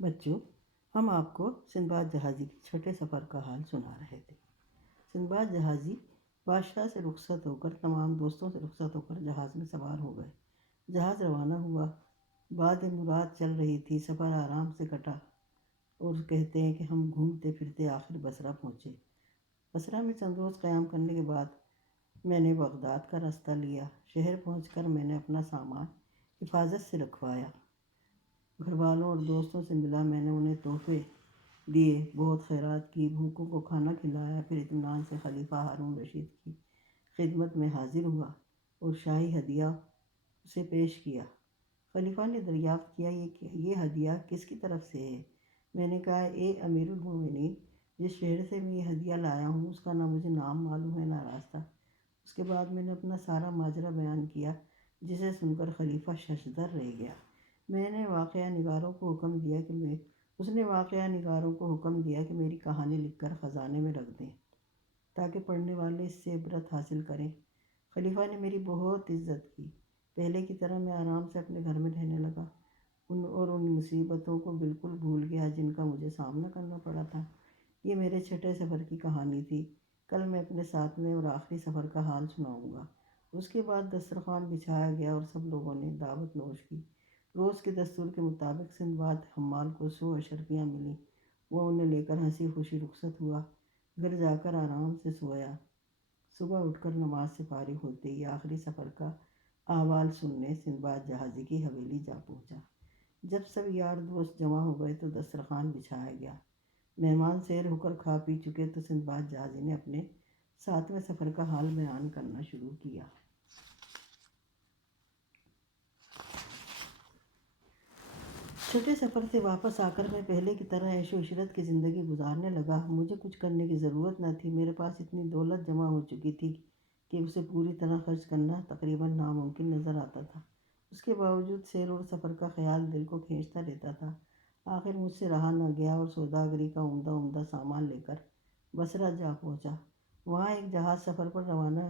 بچوں، ہم آپ کو سندباد جہازی کے چھٹے سفر کا حال سنا رہے تھے۔ سندباد جہازی بادشاہ سے رخصت ہو کر تمام دوستوں سے رخصت ہو کر جہاز میں سوار ہو گئے۔ جہاز روانہ ہوا، باد مراد چل رہی تھی، سفر آرام سے کٹا اور کہتے ہیں کہ ہم گھومتے پھرتے آخر بصرہ پہنچے۔ بصرہ میں چند روز قیام کرنے کے بعد میں نے بغداد کا راستہ لیا۔ شہر پہنچ کر میں نے اپنا سامان حفاظت سے رکھوایا۔ گھر والوں اور دوستوں سے ملا، میں نے انہیں تحفے دیے، بہت خیرات کی، بھوکوں کو کھانا کھلایا، پھر اطمینان سے خلیفہ ہارون رشید کی خدمت میں حاضر ہوا اور شاہی ہدیہ اسے پیش کیا۔ خلیفہ نے دریافت کیا یہ ہدیہ کس کی طرف سے ہے؟ میں نے کہا، اے امیر المومنین، جس شہر سے میں یہ ہدیہ لایا ہوں اس کا نہ مجھے نام معلوم ہے نہ راستہ۔ اس کے بعد میں نے اپنا سارا ماجرا بیان کیا، جسے سن کر خلیفہ ششدر رہ گیا۔ اس نے واقعہ نگاروں کو حکم دیا کہ میری کہانی لکھ کر خزانے میں رکھ دیں تاکہ پڑھنے والے اس سے عبرت حاصل کریں۔ خلیفہ نے میری بہت عزت کی۔ پہلے کی طرح میں آرام سے اپنے گھر میں رہنے لگا اور ان مصیبتوں کو بالکل بھول گیا جن کا مجھے سامنا کرنا پڑا تھا۔ یہ میرے چھٹے سفر کی کہانی تھی۔ کل میں اپنے ساتویں اور آخری سفر کا حال سناؤں گا۔ اس کے بعد دسترخوان بچھایا گیا اور سب لوگوں نے دعوت نوش کی۔ روز کے دستور کے مطابق سندباد حمال کو 100 اشرفیاں ملیں۔ وہ انہیں لے کر ہنسی خوشی رخصت ہوا، گھر جا کر آرام سے سویا۔ صبح اٹھ کر نماز سے فارغ ہوتے ہی آخری سفر کا احوال سننے سندباد جہازی کی حویلی جا پہنچا۔ جب سب یار دوست جمع ہو گئے تو دسترخوان بچھایا گیا۔ مہمان سیر ہو کر کھا پی چکے تو سندباد جہازی نے اپنے 7ویں سفر کا حال بیان کرنا شروع کیا۔ چھوٹے سفر سے واپس آ کر میں پہلے کی طرح عیش و عشرت کی زندگی گزارنے لگا۔ مجھے کچھ کرنے کی ضرورت نہ تھی۔ میرے پاس اتنی دولت جمع ہو چکی تھی کہ اسے پوری طرح خرچ کرنا تقریباً ناممکن نظر آتا تھا۔ اس کے باوجود سیر اور سفر کا خیال دل کو کھینچتا رہتا تھا۔ آخر مجھ سے رہا نہ گیا اور سوداگری کا عمدہ سامان لے کر بصرہ جا پہنچا۔ وہاں ایک جہاز سفر پر روانہ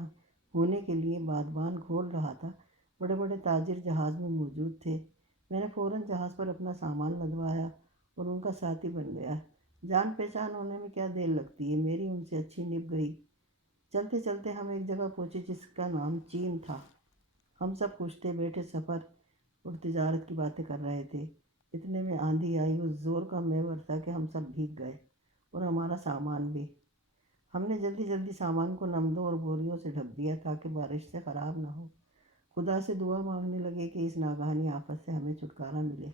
ہونے کے لیے بادبان کھول رہا تھا۔ بڑے بڑے تاجر جہاز میں موجود تھے۔ میں نے فوراً جہاز پر اپنا سامان لدوایا اور ان کا ساتھی بن گیا۔ جان پہچان ہونے میں کیا دیر لگتی ہے، میری ان سے اچھی نبھ گئی۔ چلتے چلتے ہم ایک جگہ پہنچے جس کا نام چین تھا۔ ہم سب خوش تھے، بیٹھے سفر اور تجارت کی باتیں کر رہے تھے۔ اتنے میں آندھی آئی، اس زور کا محور تھا کہ ہم سب بھیگ گئے اور ہمارا سامان بھی۔ ہم نے جلدی سامان کو نمدوں اور بوریوں سے ڈھک دیا تاکہ بارش سے خراب نہ ہو۔ خدا سے دعا مانگنے لگے کہ اس ناگہانی آفت سے ہمیں چھٹکارا ملے۔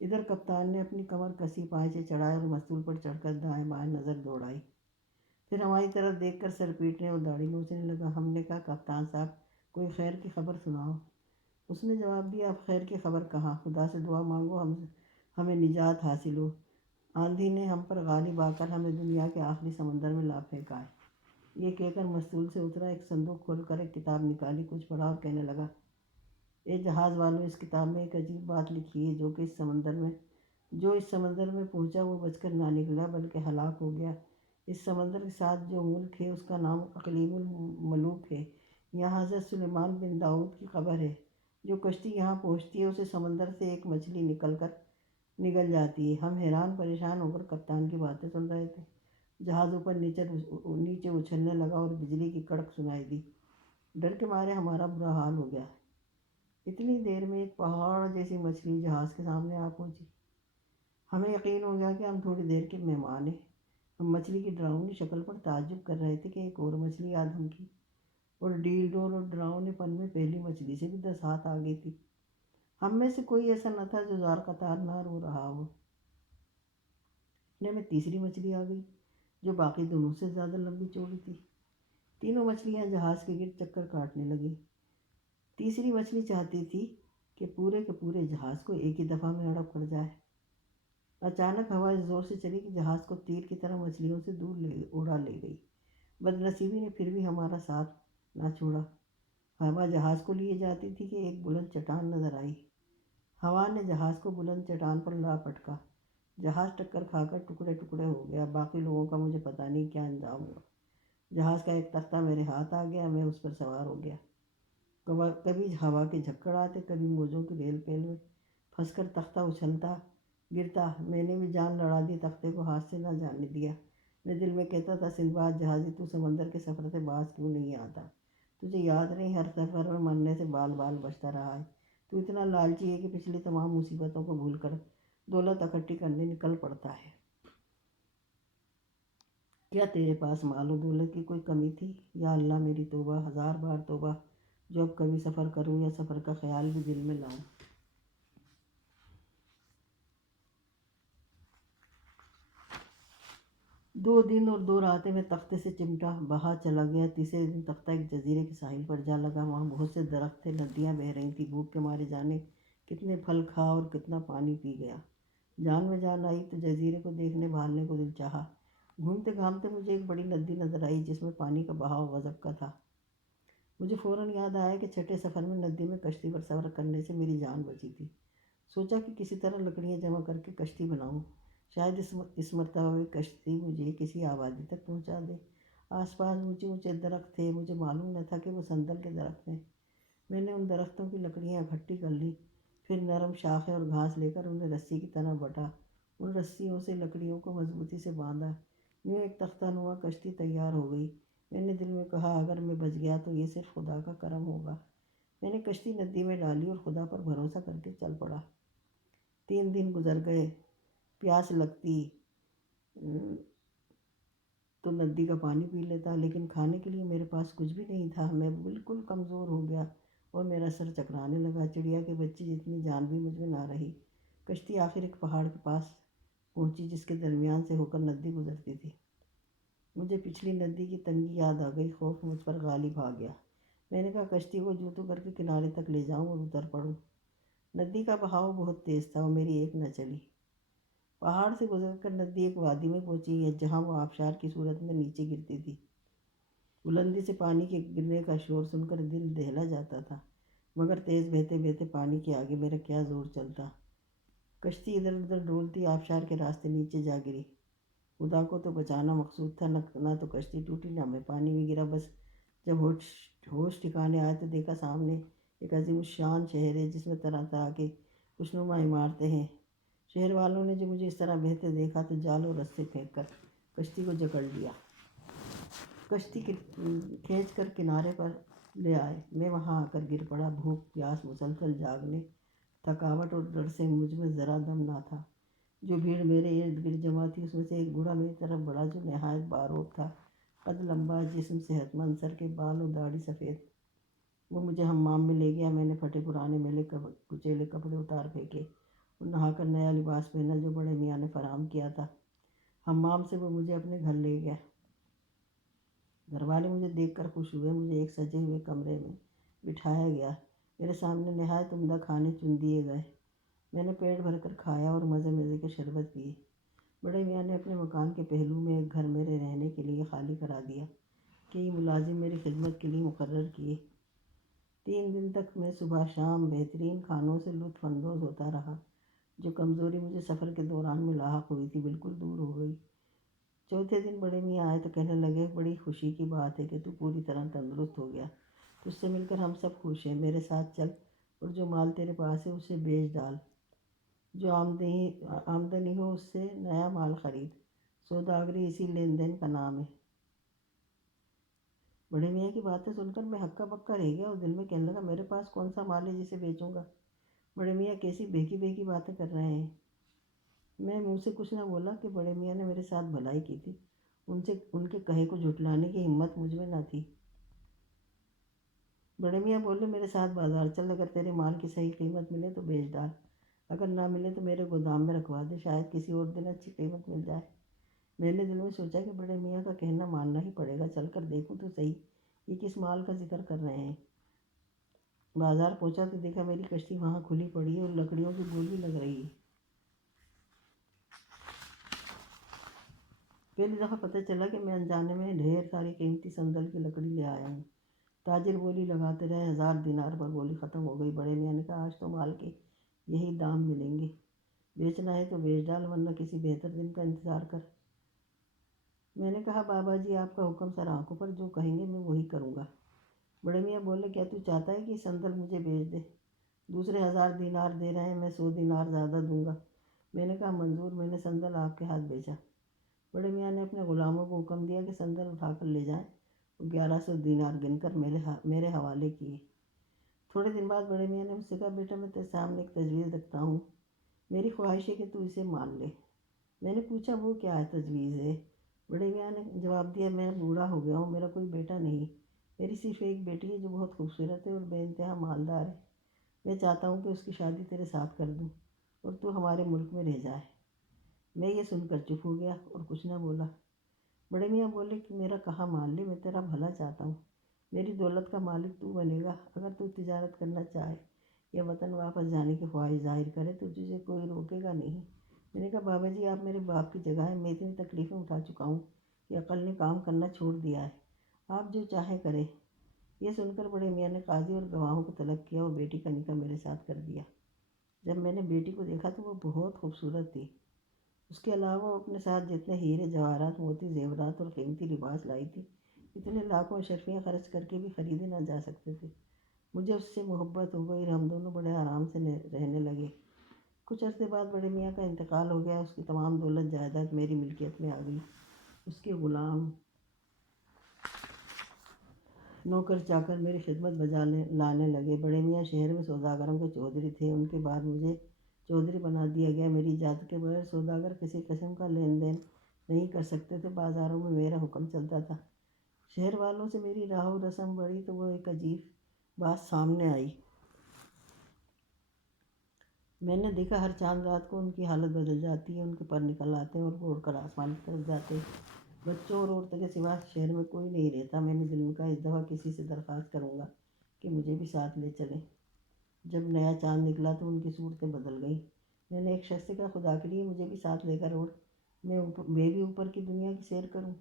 ادھر کپتان نے اپنی کمر کسی پائچے چڑھائے اور مستول پر چڑھ کر دائیں بائیں نظر دوڑائی۔ پھر ہماری طرف دیکھ کر سر پیٹنے اور داڑھی نوچنے لگا۔ ہم نے کہا، کپتان صاحب، کوئی خیر کی خبر سناؤ۔ اس نے جواب دیا، اب خیر کی خبر کہاں، خدا سے دعا مانگو ہمیں نجات حاصل ہو۔ آندھی نے ہم پر غالب آ کر ہمیں دنیا کے آخری سمندر میں لا پھینکا ہے۔ یہ کہہ کر مستول سے اترا، ایک صندوق کھول کر ایک کتاب نکالی، کچھ پڑھا اور کہنے لگا، اے جہاز والوں، اس کتاب میں ایک عجیب بات لکھی ہے۔ جو اس سمندر میں پہنچا وہ بچ کر نہ نکلا بلکہ ہلاک ہو گیا۔ اس سمندر کے ساتھ جو ملک ہے اس کا نام اقلیم الملوک ہے۔ یہاں حضرت سلیمان بن داؤد کی قبر ہے۔ جو کشتی یہاں پہنچتی ہے اسے سمندر سے ایک مچھلی نگل جاتی ہے۔ ہم حیران پریشان ہو کر کپتان کی باتیں سن رہے تھے۔ جہاز اوپر نیچے اچھلنے لگا اور بجلی کی کڑک سنائی دی۔ ڈر کے مارے ہمارا برا حال ہو گیا۔ اتنی دیر میں ایک پہاڑ جیسی مچھلی جہاز کے سامنے آ پہنچی۔ ہمیں یقین ہو گیا کہ ہم تھوڑی دیر کے مہمان ہیں۔ ہم مچھلی کی ڈراؤنی شکل پر تعجب کر رہے تھے کہ ایک اور مچھلی آدم کی اور ڈیل ڈول اور ڈراؤنے پن میں پہلی مچھلی سے بھی 10 ہاتھ آگے تھی۔ ہم میں سے کوئی ایسا نہ تھا جو زار قطار نہ رو رہا ہو۔ اتنے میں تیسری مچھلی آ گئی جو باقی دونوں سے زیادہ لمبی چوڑی تھی۔ تینوں مچھلیاں جہاز کے گرد چکر کاٹنے لگیں۔ تیسری مچھلی چاہتی تھی کہ پورے کے پورے جہاز کو ایک ہی دفعہ میں اڑپ کر جائے۔ اچانک ہوا اس زور سے چلی کہ جہاز کو تیر کی طرح مچھلیوں سے دور اڑا لے گئی۔ بدنصیبی نے پھر بھی ہمارا ساتھ نہ چھوڑا۔ ہوا جہاز کو لیے جاتی تھی کہ ایک بلند چٹان نظر آئی۔ ہوا نے جہاز کو بلند چٹان پر لا پٹکا۔ جہاز ٹکر کھا کر ٹکڑے ٹکڑے ہو گیا۔ باقی لوگوں کا مجھے پتہ نہیں کیا انجام ہوا۔ جہاز کا ایک تختہ میرے ہاتھ آ گیا، میں اس پر سوار ہو گیا۔ کبھی ہوا کے جھکڑ آتے، کبھی موجوں کی ریل پیل میں پھنس کر تختہ اچھلتا گرتا۔ میں نے بھی جان لڑا دی، تختے کو ہاتھ سے نہ جانے دیا۔ میں دل میں کہتا تھا، سندباد جہازی تو سمندر کے سفر سے باز کیوں نہیں آتا؟ تجھے یاد نہیں ہر سفر میں مرنے سے بال بال بچتا رہا ہے؟ تو اتنا لالچی ہے کہ پچھلی تمام مصیبتوں کو بھول کر دولت اکٹھی کرنے نکل پڑتا ہے۔ کیا تیرے پاس مال و دولت کی کوئی کمی تھی؟ یا اللہ، میری توبہ، ہزار بار توبہ، جو اب کبھی سفر کروں یا سفر کا خیال بھی دل میں لاؤں۔ 2 دن اور 2 راتیں میں تختے سے چمٹا بہا چلا گیا۔ تیسرے دن تختہ ایک جزیرے کے ساحل پر جا لگا۔ وہاں بہت سے درخت تھے، ندیاں بہہ رہی تھیں۔ بھوک کے مارے جانے کتنے پھل کھا اور کتنا پانی پی گیا۔ جان میں جان آئی تو جزیرے کو دیکھنے بھالنے کو دل چاہا۔ گھومتے گھامتے مجھے ایک بڑی ندی نظر آئی جس میں پانی کا بہاؤ غضب کا تھا۔ مجھے فوراً یاد آیا کہ چھٹے سفر میں ندی میں کشتی پر سفر کرنے سے میری جان بچی تھی۔ سوچا کہ کسی طرح لکڑیاں جمع کر کے کشتی بناؤں، شاید اس مرتبہ بھی کشتی مجھے کسی آبادی تک پہنچا دے۔ آس پاس اونچے اونچے درخت تھے، مجھے معلوم نہ تھا کہ وہ سندل کے درخت ہیں۔ میں نے ان درختوں کی لکڑیاں اکٹھی کر لیں، پھر نرم شاخیں اور گھاس لے کر انہیں رسی کی طرح بٹا، ان رسیوں سے لکڑیوں کو مضبوطی سے باندھا۔ یوں ایک تختہ نما کشتی تیار ہو گئی۔ میں نے دل میں کہا، اگر میں بچ گیا تو یہ صرف خدا کا کرم ہوگا۔ میں نے کشتی ندی میں ڈالی اور خدا پر بھروسہ کر کے چل پڑا۔ 3 دن گزر گئے۔ پیاس لگتی تو ندی کا پانی پی لیتا، لیکن کھانے کے لیے میرے پاس کچھ بھی نہیں تھا۔ میں بالکل کمزور ہو گیا اور میرا سر چکرانے لگا۔ چڑیا کے بچے جتنی جان بھی مجھ میں نہ رہی۔ کشتی آخر ایک پہاڑ کے پاس پہنچی جس کے درمیان سے ہو کر ندی گزرتی تھی۔ مجھے پچھلی ندی کی تنگی یاد آ گئی۔ خوف مجھ پر غالب آ گیا۔ میں نے کہا، کشتی کو جوتوں کر کے کنارے تک لے جاؤں اور اتر پڑوں۔ ندی کا بہاؤ بہت تیز تھا اور میری ایک نہ چلی۔ پہاڑ سے گزر کر ندی ایک وادی میں پہنچی ہے جہاں وہ آبشار کی صورت میں نیچے گرتی تھی۔ بلندی سے پانی کے گرنے کا شور سن کر دل دہلا جاتا تھا، مگر تیز بہتے بہتے پانی کے آگے میرا کیا زور چلتا۔ کشتی ادھر ادھر ڈولتی آبشار کے راستے نیچے جا گری۔ خدا کو تو بچانا مقصود تھا، نہ تو کشتی ٹوٹی نہ میں پانی میں گرا۔ بس جب ہوش ٹھکانے آئے تو دیکھا سامنے ایک عظیم الشان شہر ہے جس میں طرح طرح کے خوشنما عمارتیں ہیں۔ شہر والوں نے جو مجھے اس طرح بہتے دیکھا تو جال اور رسے پھینک کر کشتی کو جکڑ لیا، کشتی کھینچ کر کنارے پر لے آئے۔ میں وہاں آ کر گر پڑا۔ بھوک، پیاس، مسلسل جاگنے، تھکاوٹ اور ڈر سے مجھ میں ذرا دم نہ تھا۔ جو بھیڑ میرے ارد گرد جمع تھی اس میں سے ایک بوڑھا میری طرف بڑھا جو نہایت باروب تھا، قد لمبا، جسم صحت مند، سر کے بال اور داڑھی سفید۔ وہ مجھے حمام میں لے گیا۔ میں نے پھٹے پرانے میلے کچیلے کپڑے اتار پھینکے اور نہا کر نیا لباس پہنا جو بڑے میاں نے فراہم کیا تھا۔ حمام سے وہ مجھے اپنے گھر لے گیا۔ گھر والے مجھے دیکھ کر خوش ہوئے۔ مجھے ایک سجے ہوئے کمرے میں بٹھایا گیا۔ میرے سامنے نہایت عمدہ کھانے چن دیے گئے۔ میں نے پیٹ بھر کر کھایا اور مزے مزے کے شربت پیے۔ بڑے میاں نے اپنے مکان کے پہلو میں ایک گھر میرے رہنے کے لیے خالی کرا دیا۔ کئی ملازم میری خدمت کے لیے مقرر کیے۔ 3 دن تک میں صبح شام بہترین کھانوں سے لطف اندوز ہوتا رہا۔ جو کمزوری مجھے سفر کے دوران میں لاحق ہوئی تھی بالکل دور ہو گئی۔ چوتھے دن بڑے میاں آئے تو کہنے لگے، بڑی خوشی کی بات ہے کہ تو پوری طرح تندرست ہو گیا۔ تجھ سے مل کر ہم سب خوش ہیں۔ میرے ساتھ چل اور جو مال تیرے پاس ہے اسے بیچ ڈال۔ جو آمدنی ہو اس سے نیا مال خرید۔ سوداگری اسی لین دین کا نام ہے۔ بڑے میاں کی باتیں سن کر میں ہکا بکا رہ گیا اور دل میں کہنے لگا، میرے پاس کون سا مال ہے جسے بیچوں گا؟ بڑے میاں کیسی بہکی بہکی باتیں کر رہے ہیں۔ میں منہ سے کچھ نہ بولا کہ بڑے میاں نے میرے ساتھ بھلائی کی تھی، ان کے کہے کو جھٹلانے کی ہمت مجھ میں نہ تھی۔ بڑے میاں بولے، میرے ساتھ بازار چل، اگر تیرے مال کی صحیح قیمت ملے تو بیچ ڈال، اگر نہ ملے تو میرے گودام میں رکھوا دے، شاید کسی اور دن اچھی قیمت مل جائے۔ میں نے دل میں سوچا کہ بڑے میاں کا کہنا ماننا ہی پڑے گا، چل کر دیکھوں تو صحیح یہ کس مال کا ذکر کر رہے ہیں۔ بازار پہنچا تو دیکھا میری کشتی وہاں کھلی پڑی ہے اور لکڑیوں کی بولی لگ رہی ہے۔ پہلی دفعہ پتہ چلا کہ میں انجانے میں ڈھیر ساری قیمتی سندل کی لکڑی لے آیا ہوں۔ تاجر بولی لگاتے رہے، 1000 دینار پر بولی ختم ہو گئی۔ بڑے میاں نے کہا، آج تو مال کے یہی دام ملیں گے، بیچنا ہے تو بیچ ڈال ورنہ کسی بہتر دن کا انتظار کر۔ میں نے کہا، بابا جی آپ کا حکم سر آنکھوں پر، جو کہیں گے میں وہی کروں گا۔ بڑے میاں بولے، کیا تو چاہتا ہے کہ سندل مجھے بیچ دے؟ دوسرے 1000 دینار دے رہے ہیں، میں 100 دینار زیادہ دوں گا۔ میں نے کہا منظور، میں نے سندل آپ کے ہاتھ بھیجا۔ بڑے میاں نے اپنے غلاموں کو حکم دیا کہ سندل اٹھا کر لے جائیں۔ وہ 1100 دینار گن کر میرے حوالے کیے۔ تھوڑے دن بعد بڑے میاں نے مجھ سے کہا بیٹا، میں تیرے سامنے ایک تجویز رکھتا ہوں، میری خواہش ہے کہ تو اسے مان لے۔ میں نے پوچھا وہ کیا ہے تجویز ہے؟ بڑے میاں نے جواب دیا میں بوڑھا ہو گیا ہوں، میرا کوئی بیٹا نہیں، میری صرف ایک بیٹی ہے جو بہت خوبصورت ہے اور بے انتہا مالدار ہے۔ میں چاہتا ہوں کہ اس کی شادی تیرے ساتھ کر دوں اور تو ہمارے ملک میں رہ جائے۔ میں یہ سن کر چپ ہو گیا اور کچھ نہ بولا۔ بڑے میاں بولے کہ میرا کہا مان لے، میں تیرا بھلا چاہتا ہوں، میری دولت کا مالک تو بنے گا۔ اگر تو تجارت کرنا چاہے یا وطن واپس جانے کی خواہش ظاہر کرے تو تجھے کوئی روکے گا نہیں۔ میں نے کہا بابا جی، آپ میرے باپ کی جگہ ہیں، میں اتنی تکلیفیں اٹھا چکا ہوں کہ عقل نے کام کرنا چھوڑ دیا ہے، آپ جو چاہیں کریں۔ یہ سن کر بڑے میاں نے قاضی اور گواہوں کو طلب کیا اور بیٹی کا نکاح میرے ساتھ کر دیا۔ جب میں نے بیٹی کو دیکھا تو وہ بہت خوبصورت تھی۔ اس کے علاوہ وہ اپنے ساتھ جتنے ہیرے جواہرات، موتی، زیورات اور قیمتی لباس لائی تھی، اتنے لاکھوں اشرفیاں خرچ کر کے بھی خریدے نہ جا سکتے تھے۔ مجھے اس سے محبت ہو گئی اور ہم دونوں بڑے آرام سے رہنے لگے۔ کچھ عرصے بعد بڑے میاں کا انتقال ہو گیا۔ اس کی تمام دولت جائیداد میری ملکیت میں آ گئی۔ اس کے غلام، نوکر چاکر میری خدمت بجا لانے لگے۔ بڑے میاں شہر میں سوداگروں کے چودھری تھے، ان کے بعد مجھے چودھری بنا دیا گیا۔ میری اجازت کے بغیر سوداگر کسی قسم کا لین دین نہیں کر سکتے تھے۔ بازاروں میں میرا حکم چلتا تھا۔ شہر والوں سے میری راہ و رسم بڑھی تو وہ ایک عجیب بات سامنے آئی۔ میں نے دیکھا ہر چاند رات کو ان کی حالت بدل جاتی ہے، ان کے پر نکل آتے ہیں اور وہ اڑ کر آسمان کی طرف جاتے ہیں۔ بچوں اور عورتوں کے سوا شہر میں کوئی نہیں رہتا۔ میں نے دل میں کہا اس دفعہ کسی سے درخواست کروں گا کہ مجھے بھی ساتھ لے چلیں۔ جب نیا چاند نکلا تو ان کی صورتیں بدل گئیں۔ میں نے ایک شخص سے کہا خدا کے لیے مجھے بھی ساتھ لے کر اڑ، میں بھی اوپر کی دنیا کی سیر کروں۔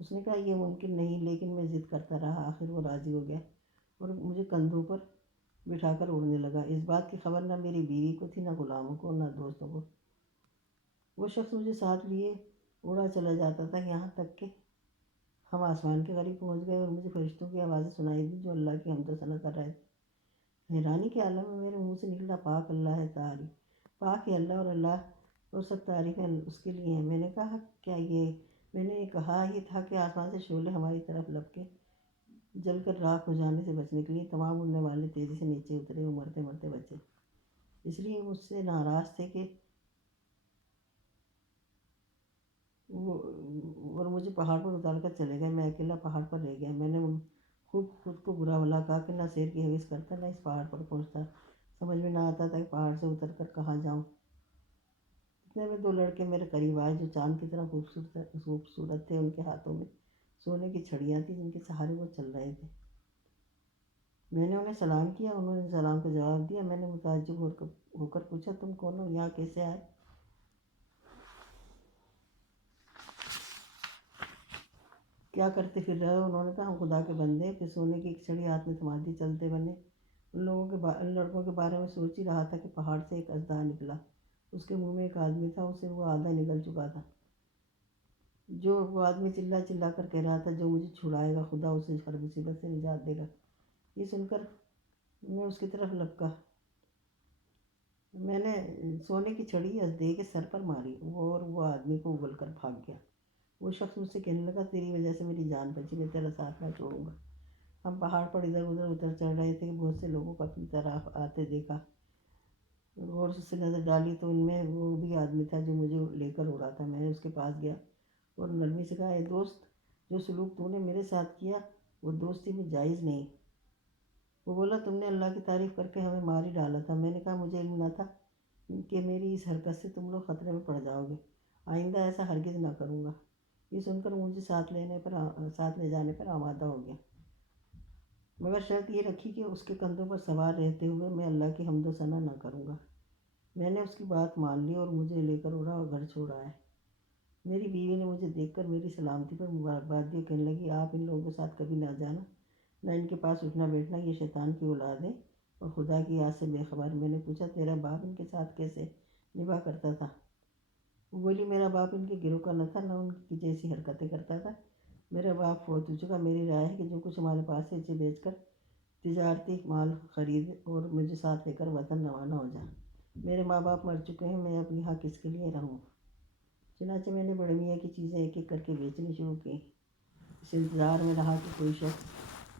اس نے کہا یہ ممکن نہیں، لیکن میں ضد کرتا رہا۔ آخر وہ راضی ہو گیا اور مجھے کندھوں پر بٹھا کر اڑنے لگا۔ اس بات کی خبر نہ میری بیوی کو تھی، نہ غلاموں کو، نہ دوستوں کو۔ وہ شخص مجھے ساتھ لیے اڑا چلا جاتا تھا، یہاں تک کہ ہم آسمان کے قریب پہنچ گئے اور مجھے فرشتوں کی آوازیں سنائی دی جو اللہ کی حمد و ثنا کر رہے تھے۔ حیرانی کے عالم میں میرے منہ سے نکلا پاک اللہ ہے تعریف، پاک ہے اللہ اور سب تعریفیں اس کے لیے ہیں۔ میں نے کہا کیا یہ میں نے کہا یہ تھا کہ آسمان سے شعلے ہماری طرف لپکے جل کر راکھ ہو جانے سے بچنے کے لیے تمام اڑنے والے تیزی سے نیچے اترے اور مرتے مرتے بچے۔ اس لیے مجھ سے ناراض تھے کہ اور مجھے پہاڑ پر اتار کر چلے گئے۔ میں اکیلا پہاڑ پر رہ گیا۔ میں نے خود کو برا بھلا کہا کہ نہ سیر کی حویث کرتا، نہ اس پہاڑ پر پہنچتا۔ سمجھ میں نہ آتا تھا کہ پہاڑ سے اتر کر کہاں جاؤں۔ اتنے میں دو لڑکے میرے قریب آئے جو چاند کی طرح خوبصورت تھے۔ ان کے ہاتھوں میں سونے کی چھڑیاں تھیں جن کے سہارے وہ چل رہے تھے۔ میں نے انہیں سلام کیا، انہوں نے سلام کا جواب دیا۔ میں نے متعجب ہو کر پوچھا تم کون ہو، یہاں کیسے آئے؟ کیا کرتے پھر رہے ہو؟ انہوں نے کہا ہم خدا کے بندے ہیں۔ پھر سونے کی ایک چھڑی ہاتھ میں تھما دی، چلتے بنے۔ ان لڑکوں کے بارے میں سوچ ہی رہا تھا کہ پہاڑ سے ایک اژدہا نکلا۔ اس کے منہ میں ایک آدمی تھا، اسے وہ آدھا نگل چکا تھا۔ وہ آدمی چلا چلا کر کہہ رہا تھا جو مجھے چھڑائے گا خدا اسے ہر مصیبت سے نجات دے گا۔ یہ سن کر میں اس کی طرف لپکا۔ میں نے سونے کی چھڑی اژدہے کے سر پر ماری اور وہ آدمی کو اگل کر بھاگ گیا۔ وہ شخص مجھ سے کہنے لگا تیری وجہ سے میری جان بچی، میں تیرا ساتھ نہ چھوڑوں گا۔ ہم پہاڑ پر ادھر ادھر اتر چڑھ رہے تھے کہ بہت سے لوگوں کو اپنی طرف آتے دیکھا۔ غور سے نظر ڈالی تو ان میں وہ بھی آدمی تھا جو مجھے لے کر اڑا تھا۔ میں نے اس کے پاس گیا اور نرمی سے کہا اے دوست، جو سلوک تو نے میرے ساتھ کیا وہ دوستی میں جائز نہیں۔ وہ بولا تم نے اللہ کی تعریف کر کے ہمیں مار ہی ڈالا تھا۔ میں نے کہا مجھے علم نہ تھا کہ میری اس حرکت سے تم لوگ خطرے میں پڑ جاؤ گے، آئندہ ایسا ہرگز نہ کروں گا۔ یہ سن کر مجھے ساتھ لے جانے پر آمادہ ہو گیا، مگر شرط یہ رکھی کہ اس کے کندھوں پر سوار رہتے ہوئے میں اللہ کی حمد و ثنا نہ کروں گا۔ میں نے اس کی بات مان لی اور مجھے لے کر اڑا اور گھر چھوڑ آیا۔ میری بیوی نے مجھے دیکھ کر میری سلامتی پر مبارکباد دی اور کہنے لگی آپ ان لوگوں کے ساتھ کبھی نہ جانا، نہ ان کے پاس اٹھنا بیٹھنا، یہ شیطان کی اولاد ہے اور خدا کی یاد سے بے خبر۔ میں نے پوچھا تیرا باپ ان کے ساتھ کیسے نبھا کرتا تھا؟ وہ بولی میرا باپ ان کے گروہ کا نہ تھا، نہ ان کی جیسی حرکتیں کرتا تھا۔ میرا باپ فوت ہو چکا۔ میری رائے ہے کہ جو کچھ ہمارے پاس ہے اسے بیچ کر تجارتی مال خرید اور مجھے ساتھ لے کر وطن روانہ ہو جا۔ میرے ماں باپ مر چکے ہیں، میں اب یہاں کس کے لیے رہوں؟ چنانچہ میں نے بڑے میاں کی چیزیں ایک ایک کر کے بیچنی شروع کی۔ اس انتظار میں رہا کہ کوئی شخص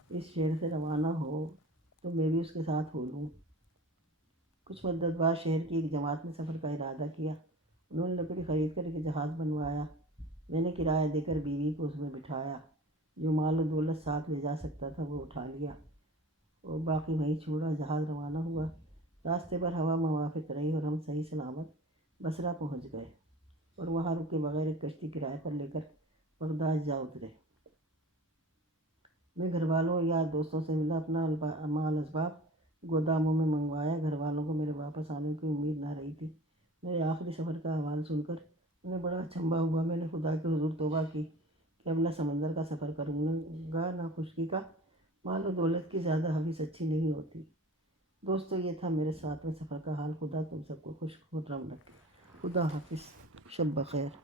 اس شہر سے روانہ ہو تو میں بھی اس کے ساتھ ہو لوں۔ کچھ مدت بعد شہر کی ایک جماعت نے سفر کا ارادہ کیا۔ انہوں نے لکڑی خرید کر ایک جہاز بنوایا۔ میں نے کرایہ دے کر بیوی کو اس میں بٹھایا۔ جو مال و دولت ساتھ لے جا سکتا تھا وہ اٹھا لیا اور باقی وہیں چھوڑا۔ جہاز روانہ ہوا۔ راستے پر ہوا موافق رہی اور ہم صحیح سلامت بصرہ پہنچ گئے اور وہاں رکے بغیر ایک کشتی کرائے پر لے کر بغداد جا اترے۔ میں گھر والوں یار دوستوں سے ملا، اپنا مال اسباب گوداموں میں منگوایا۔ گھر والوں کو میرے واپس آنے کی امید نہ رہی تھی۔ میرے آخری سفر کا حوال سن کر انہیں بڑا اچنبھا ہوا۔ میں نے خدا کے حضور توبہ کی کہ اب نہ سمندر کا سفر کروں گا نہ خشکی کا۔ مال و دولت کی زیادہ حویص اچھی نہیں ہوتی۔ دوستو، یہ تھا میرے 7ویں سفر کا حال۔ خدا تم سب کو خوش خرم رکھے۔ خدا حافظ، شب بخیر۔